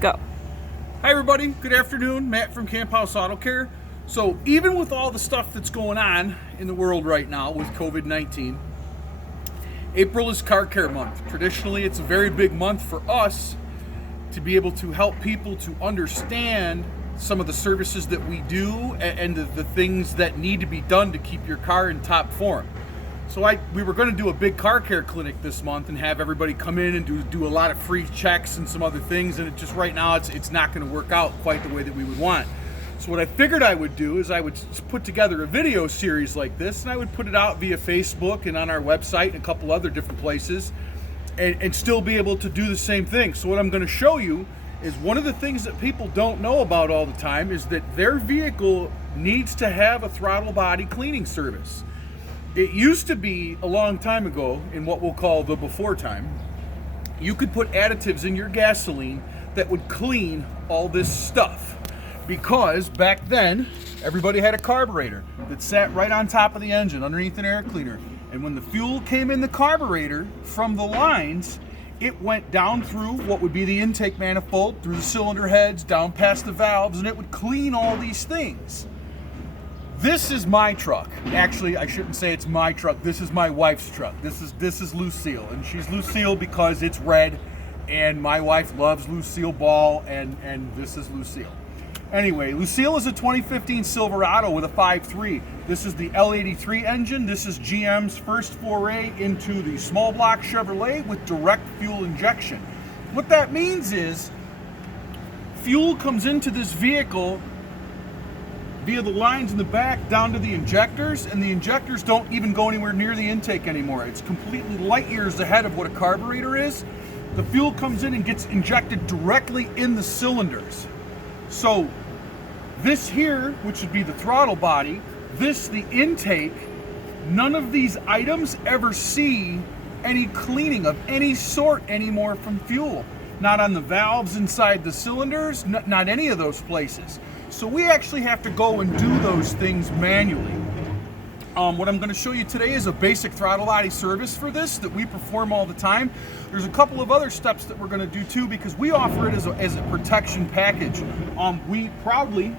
Go. Hi everybody, good afternoon. Matt from Camp House Auto Care. So even with all the stuff that's going on in the world right now with COVID-19, April is Car Care Month. Traditionally, it's a very big month for us to be able to help people to understand some of the services that we do and the things that need to be done to keep your car in top form. So we were going to do a big car care clinic this month and have everybody come in and do a lot of free checks and some other things, and it just right now it's not going to work out quite the way that we would want. So what I figured I would do is I would put together a video series like this, and I would put it out via Facebook and on our website and a couple other different places, and still be able to do the same thing. So what I'm going to show you is one of the things that people don't know about all the time is that their vehicle needs to have a throttle body cleaning service. It used to be a long time ago, in what we'll call the before time, you could put additives in your gasoline that would clean all this stuff. Because back then, everybody had a carburetor that sat right on top of the engine underneath an air cleaner. And when the fuel came in the carburetor from the lines, it went down through what would be the intake manifold, through the cylinder heads, down past the valves, and it would clean all these things. This is my truck. Actually, I shouldn't say it's my truck. This is my wife's truck. This is Lucille, and she's Lucille because it's red, and my wife loves Lucille Ball, and this is Lucille. Anyway, Lucille is a 2015 Silverado with a 5.3. This is the L83 engine. This is GM's first foray into the small block Chevrolet with direct fuel injection. What that means is fuel comes into this vehicle via the lines in the back down to the injectors, and the injectors don't even go anywhere near the intake anymore. It's completely light years ahead of what a carburetor is. The fuel comes in and gets injected directly in the cylinders. So this here, which would be the throttle body, this, the intake, none of these items ever see any cleaning of any sort anymore from fuel. Not on the valves inside the cylinders, not any of those places. So we actually have to go and do those things manually. What I'm going to show you today is a basic throttle body service for this that we perform all the time. There's a couple of other steps that we're going to do too, because we offer it as a protection package. We proudly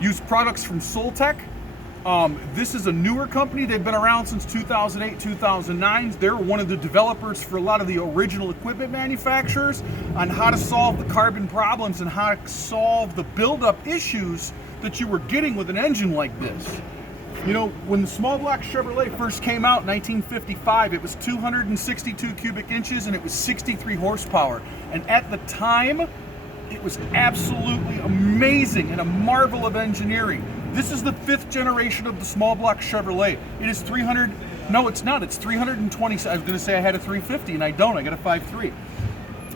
use products from Soltech. This is a newer company. They've been around since 2008, 2009. They're one of the developers for a lot of the original equipment manufacturers on how to solve the carbon problems and how to solve the buildup issues that you were getting with an engine like this. You know, when the small block Chevrolet first came out in 1955, it was 262 cubic inches and it was 63 horsepower. And at the time, it was absolutely amazing and a marvel of engineering. This is the 5th generation of the small block Chevrolet. It is 300, no it's not, it's 320, I was gonna say I had a 350 and I don't, I got a 5.3.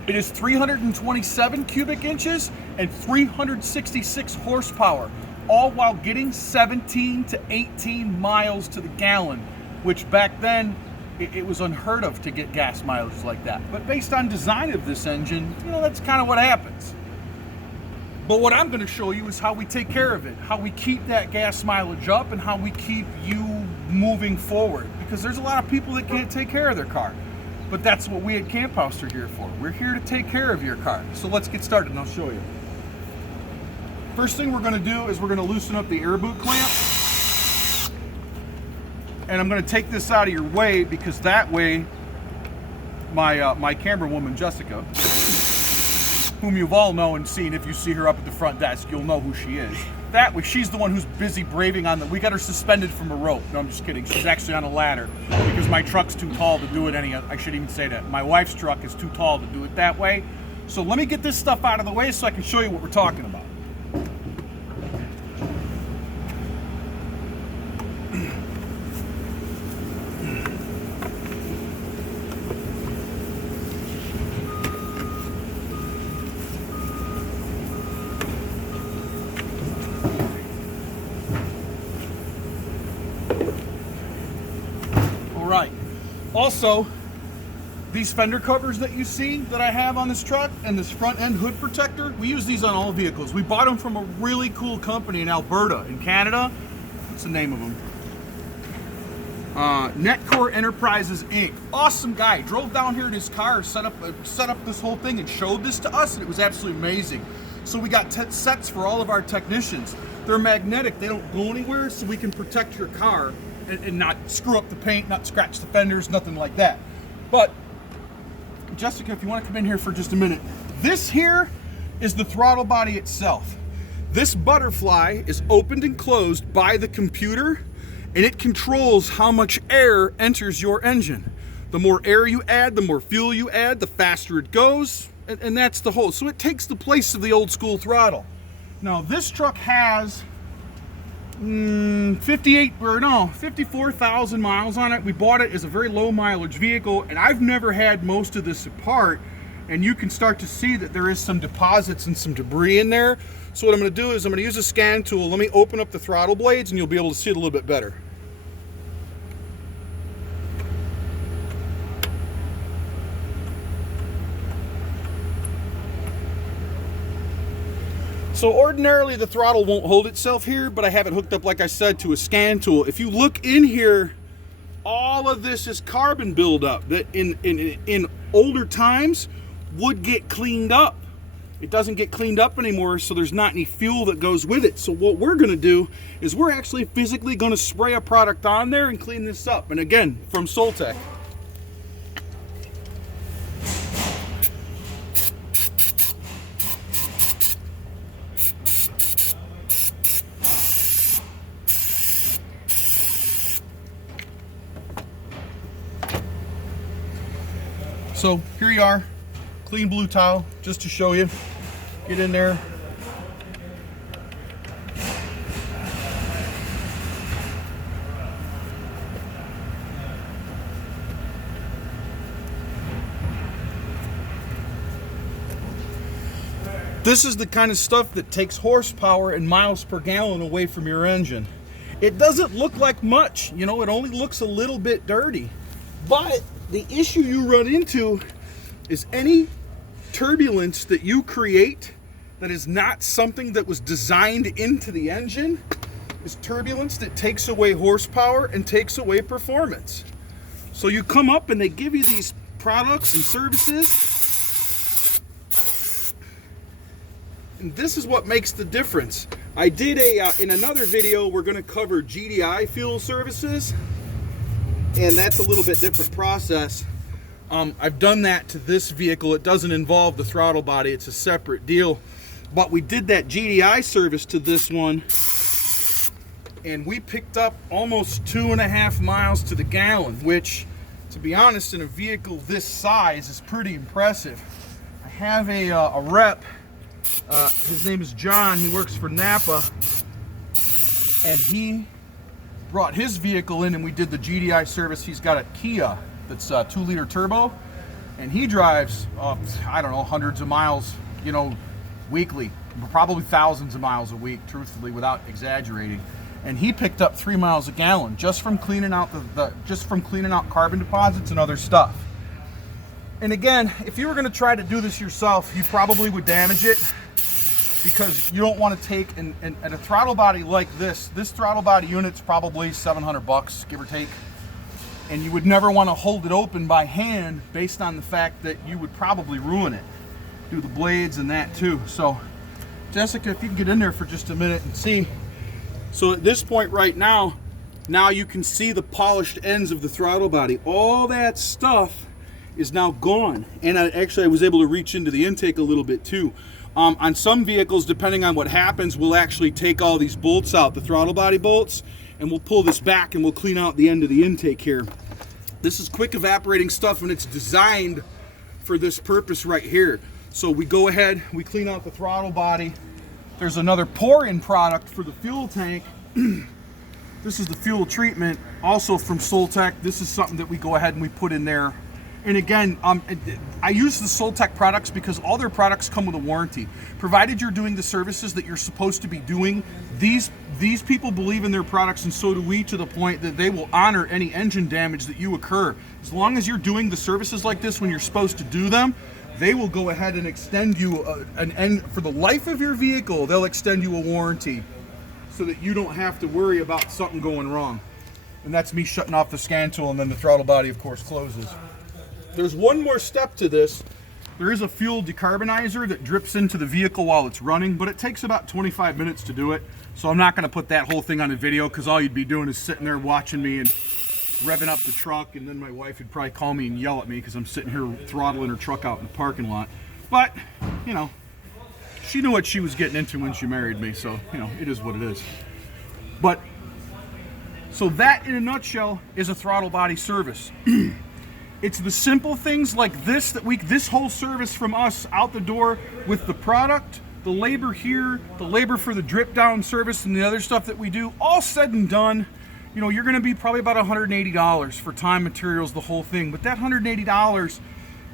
It is 327 cubic inches and 366 horsepower, all while getting 17 to 18 miles to the gallon, which back then, it was unheard of to get gas mileage like that. But based on design of this engine, you know, that's kind of what happens. But what I'm going to show you is how we take care of it, how we keep that gas mileage up, and how we keep you moving forward. Because there's a lot of people that can't take care of their car. But that's what we at Camp House are here for. We're here to take care of your car. So let's get started and I'll show you. First thing we're going to do is we're going to loosen up the air boot clamp. And I'm going to take this out of your way because that way my camera woman, Jessica, whom you've all known and seen, if you see her up at the front desk, you'll know who she is. That way, she's the one who's busy braving on we got her suspended from a rope. No, I'm just kidding. She's actually on a ladder because my truck's too tall to do it I shouldn't even say that. My wife's truck is too tall to do it that way. So let me get this stuff out of the way so I can show you what we're talking about. Right. Also, these fender covers that you see that I have on this truck and this front end hood protector, we use these on all vehicles. We bought them from a really cool company in Alberta, in Canada. What's the name of them? Netcore Enterprises Inc. Awesome guy. Drove down here in his car, set up this whole thing and showed this to us, and it was absolutely amazing. So we got sets for all of our technicians. They're magnetic. They don't go anywhere, so we can protect your car and not screw up the paint, not scratch the fenders, nothing like that. But Jessica, if you want to come in here for just a minute, this here is the throttle body itself. This butterfly is opened and closed by the computer, and it controls how much air enters your engine. The more air you add, the more fuel you add, the faster it goes, and that's the whole. So it takes the place of the old school throttle. Now this truck has 54,000 miles on it. We bought it as a very low mileage vehicle, and I've never had most of this apart, and you can start to see that there is some deposits and some debris in there. So what I'm going to do is I'm going to use a scan tool. Let me open up the throttle blades and you'll be able to see it a little bit better. So ordinarily the throttle won't hold itself here, but I have it hooked up, like I said, to a scan tool. If you look in here, all of this is carbon buildup that in older times would get cleaned up. It doesn't get cleaned up anymore, so there's not any fuel that goes with it. So what we're gonna do is we're actually physically gonna spray a product on there and clean this up. And again, from Soltech. So here you are, clean blue towel, just to show you. Get in there. This is the kind of stuff that takes horsepower and miles per gallon away from your engine. It doesn't look like much, you know, it only looks a little bit dirty. But the issue you run into is any turbulence that you create that is not something that was designed into the engine is turbulence that takes away horsepower and takes away performance. So you come up and they give you these products and services, and this is what makes the difference. I did in another video, we're going to cover GDI fuel services, and that's a little bit different process. I've done that to this vehicle. It doesn't involve the throttle body, it's a separate deal. But we did that GDI service to this one, and we picked up almost 2.5 miles to the gallon, which, to be honest, in a vehicle this size is pretty impressive. I have a rep, his name is John, he works for Napa, and he brought his vehicle in and we did the GDI service. He's got a Kia that's a 2-liter turbo, and he drives, I don't know, hundreds of miles, you know, weekly, probably thousands of miles a week, truthfully, without exaggerating. And he picked up 3 miles a gallon just from cleaning out cleaning out carbon deposits and other stuff. And again, if you were going to try to do this yourself, you probably would damage it, because you don't want to take and a throttle body like this throttle body unit's probably $700, give or take. And you would never want to hold it open by hand, based on the fact that you would probably ruin it. Do the blades and that too. So Jessica, if you can get in there for just a minute and see. So at this point right now you can see the polished ends of the throttle body. All that stuff is now gone. And I was able to reach into the intake a little bit too. On some vehicles, depending on what happens, we'll actually take all these bolts out, the throttle body bolts, and we'll pull this back and we'll clean out the end of the intake here. This is quick evaporating stuff, and it's designed for this purpose right here. So we go ahead, we clean out the throttle body. There's another pour-in product for the fuel tank. This is the fuel treatment, also from Soltech. This is something that we go ahead and we put in there. And again, I use the Soltech products because all their products come with a warranty. Provided you're doing the services that you're supposed to be doing, these people believe in their products, and so do we, to the point that they will honor any engine damage that you occur. As long as you're doing the services like this when you're supposed to do them, they will go ahead and extend you for the life of your vehicle. They'll extend you a warranty so that you don't have to worry about something going wrong. and that's me shutting off the scan tool, and then the throttle body, of course, closes. There's one more step to this. There is a fuel decarbonizer that drips into the vehicle while it's running, but it takes about 25 minutes to do it. So I'm not going to put that whole thing on a video, because all you'd be doing is sitting there watching me and revving up the truck, and then my wife would probably call me and yell at me because I'm sitting here throttling her truck out in the parking lot. But, you know, she knew what she was getting into when she married me, so, you know, it is what it is. But, so that in a nutshell is a throttle body service. It's the simple things like this this whole service from us out the door with the product, the labor here, the labor for the drip down service, and the other stuff that we do, all said and done, you know, you're going to be probably about $180 for time, materials, the whole thing. But that $180,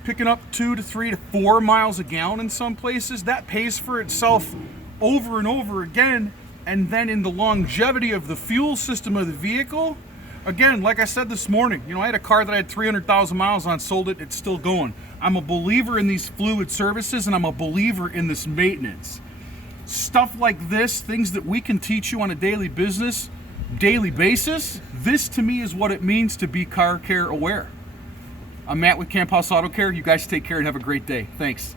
picking up 2 to 3 to 4 miles a gallon in some places, that pays for itself over and over again. And then in the longevity of the fuel system of the vehicle, again, like I said this morning, you know, I had a car that I had 300,000 miles on, sold it, it's still going. I'm a believer in these fluid services, and I'm a believer in this maintenance. Stuff like this, things that we can teach you on a daily basis, this to me is what it means to be car care aware. I'm Matt with Camp House Auto Care. You guys take care and have a great day. Thanks.